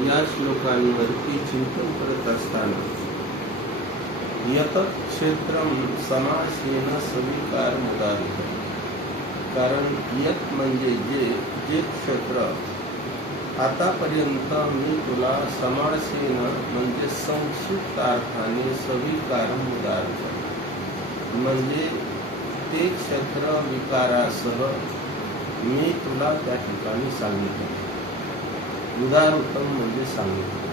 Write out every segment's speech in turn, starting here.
या श्लोकांवरती चिंतन करत असताना यत क्षेत्रम समासेन सविकार मुदारित, कारण यत म्हणजे जे क्षेत्र आतापर्यंत मी तुला समासेन म्हणजे संक्षिप्त अर्थाने सविकार मुदारित म्हणजे ते क्षेत्र विकारासह मी तुला त्या ठिकाणी सांगितले. उदार उत्तम म्हणजे सांगितले.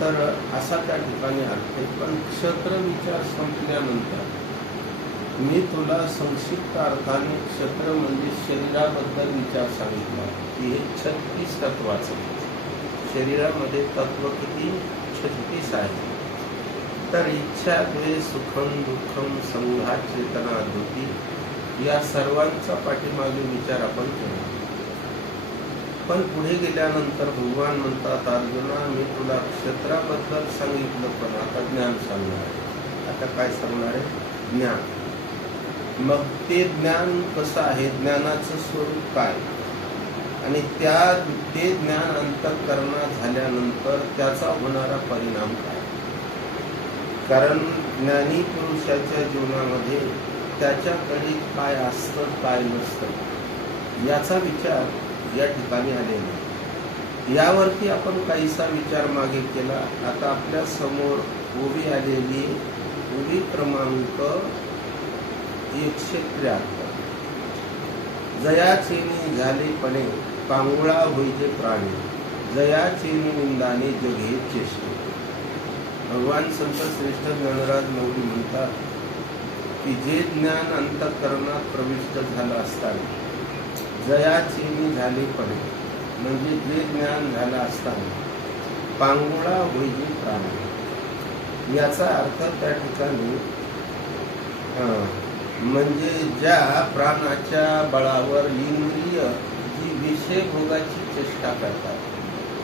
तर असा त्या ठिकाणी अर्थ आहे. पण क्षेत्र विचार संपल्यानंतर मी तुला संक्षिप्त अर्थाने क्षेत्र म्हणजे शरीराबद्दल विचार सांगितला की हे 36 तत्वाचं. शरीरामध्ये तत्व किती? 36 आहे. तर इच्छा, द्वेष, सुखम दुःखम, संघात, चेतना, धृती या सर्वांचा पाठीमागे विचार आपण केला. पण पुढे गेल्यानंतर भगवान म्हणतात, अर्जुना मी तुला क्षेत्राबद्दल सांगितलं, पण आता ज्ञान सांगणार आहे. आता काय सांगणार आहे? ज्ञान. मग ते ज्ञान कसं आहे? ज्ञानाचं स्वरूप काय? आणि ते ज्ञान अंतःकरणात झाल्यानंतर त्याचा होणारा परिणाम काय? कारण ज्ञानी पुरुषाच्या जीवनामध्ये त्याच्याकडे काय असतं काय नसतं याचा विचार या ठिकाणी आलेला आहे. यावरती आपण काहीसा विचार मागे केला. आता आपल्या समोर ओवी आलेली ओवी क्रमांक 173. जयाचेनी झाले पणे पांगुळा होईजे प्राणी, जयाचेनी निंदाने जगे चेष्टे. भगवान संत श्रेष्ठ ज्ञानराज मौली म्हणतात की जे ज्ञान अंतःकरणात प्रविष्ट झालं असताना जयाचेनी झाले पणे म्हणजे जे ज्ञान झालं असताना पांगुळा होईजे प्राणी. याचा अर्थ त्या ठिकाणी म्हणजे ज्या प्राणाच्या बळावर इंद्रिय जी विषय भोगाची चेष्टा करतात,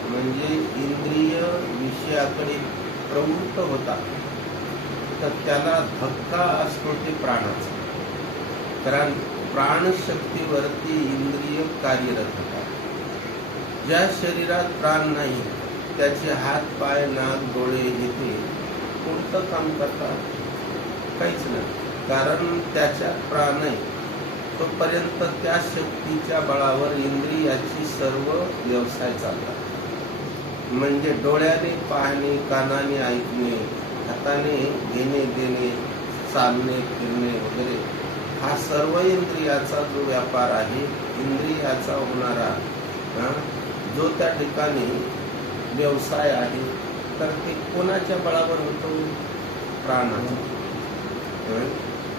म्हणजे इंद्रिय विषयाकडे प्रवृत्त होतात, तर त्याला धक्का असतो ते प्राणाचा. कारण प्राणशक्तीवरती इंद्रिय कार्यरत होतात. ज्या शरीरात प्राण नाही त्याचे हात, पाय, नाक, डोळे येथे कोणतं काम करतात? काहीच नाही. कारण त्याच्यात प्राण आहे. तोपर्यंत त्या शक्तीच्या बळावर इंद्रियाची सर्व व्यवसाय चालतात. म्हणजे डोळ्याने पाहणे, कानाने ऐकणे, हाताने घेणे देणे, चालणे फिरणे वगैरे हा सर्व इंद्रियाचा जो व्यापार आहे, इंद्रियाचा होणारा जो त्या ठिकाणी व्यवसाय आहे, तर ते कोणाच्या बळावर होतो? प्राणाचा.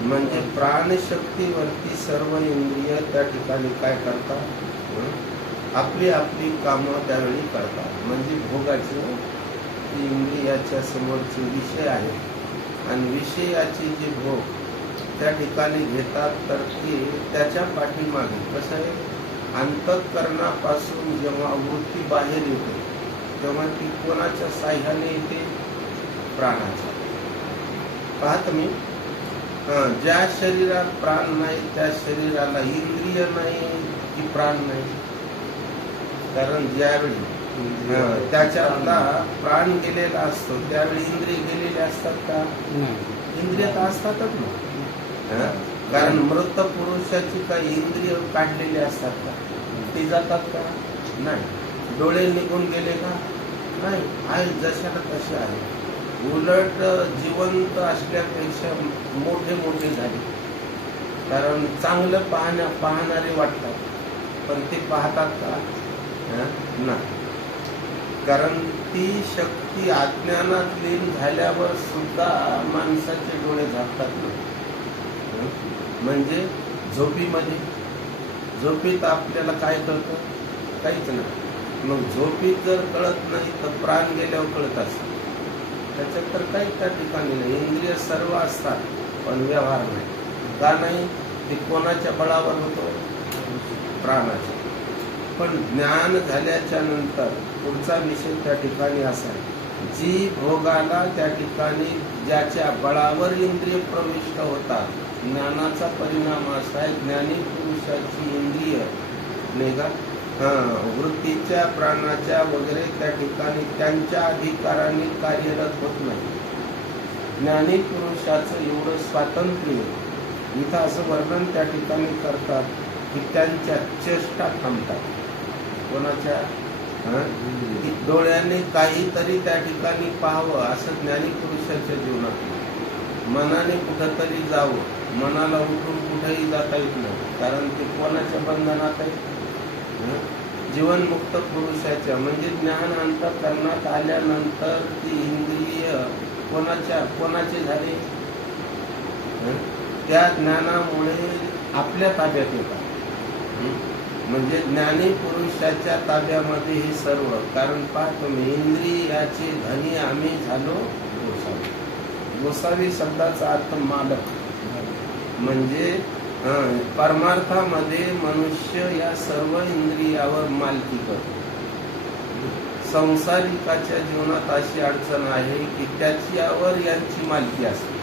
म्हणजे प्राणशक्तीवरती सर्व इंद्रिय त्या ठिकाणी काय करतात? आपली आपली कामं त्यावेळी करतात. म्हणजे भोगाचे इंद्रियाच्या समोरचे विषय आहेत आणि विषयाचे जे भोग त्या ठिकाणी घेतात, तर ते त्याच्या पाठीमागे कसं आहे? अंतःकरणापासून जेव्हा वृत्ती बाहेर येते तेव्हा ती कोणाच्या साह्याने येते? प्राणाच्या. पहा तुम्ही, ज्या शरीरात प्राण नाही त्या शरीराला इंद्रिय नाही की प्राण नाही. कारण ज्यावेळी त्याच्यातला प्राण गेलेला असतो त्यावेळी इंद्रिय गेलेले असतात का? इंद्रिय तर असतातच ना. कारण मृत पुरुषाची काही इंद्रिय काढलेली असतात का? ते जातात का? नाही. डोळे निघून गेले का? नाही. आहे जशाला तसे आहे. उलट जिवंत असल्यापेक्षा मोठे मोठे झाले. कारण चांगलं पाहणारे वाटतात, पण ते पाहतात का? नाही. कारण ती शक्ती अज्ञानात लीन झाल्यावर सुद्धा माणसाचे डोळे झाकतात ना. म्हणजे झोपीत आपल्याला काय कळतं? काहीच नाही. मग झोपीत जर कळत नाही तर प्राण गेल्यावर कळत असत. त्याच्यात तर काही त्या ठिकाणी नाही. इंद्रिय सर्व असतात पण व्यवहार नाही. का नाही? ते कोणाच्या बळावर होतो? प्राणाच्या. पण ज्ञान झाल्याच्या नंतर पुढचा विषय त्या ठिकाणी असा आहे, जी भोगाला त्या ठिकाणी ज्याच्या बळावर इंद्रिय प्रविष्ट होतात, ज्ञानाचा परिणाम असा आहे, ज्ञानी पुरुषाची इंद्रिय वृत्तीच्या प्राणाच्या वगैरे त्या ठिकाणी त्यांच्या अधिकाराने कार्यरत होत नाही. ज्ञानी पुरुषाचं एवढं स्वातंत्र्य, इथं असं वर्णन त्या ठिकाणी करतात की त्यांच्या चेष्टा थांबतात. कोणाच्या डोळ्याने काहीतरी त्या ठिकाणी पाहावं असं ज्ञानी पुरुषाच्या जीवनात. मनाने कुठंतरी जावं, मनाला उठून कुठेही जाता येत नाही, कारण ते कोणाच्या बंधनात आहे. जीवनमुक्त पुरुषाच्या म्हणजे ज्ञान अंतःकरणात आल्यानंतर ती इंद्रिय कोणाचे झाले, त्या ज्ञानामुळे आपल्या ताब्यात येतात. म्हणजे ज्ञानी पुरुषाच्या ताब्यामध्ये हे सर्व. कारण पाहतो मी, इंद्रियाचे धनी आम्ही झालो गोसावी. गोसावी शब्दाचा अर्थ मालक. म्हणजे परमार्थामध्ये मनुष्य या सर्व इंद्रियावर मालकी करतो. संसारिकाच्या जीवनात अशी अडचण आहे की त्याच्यावर यांची मालकी असते.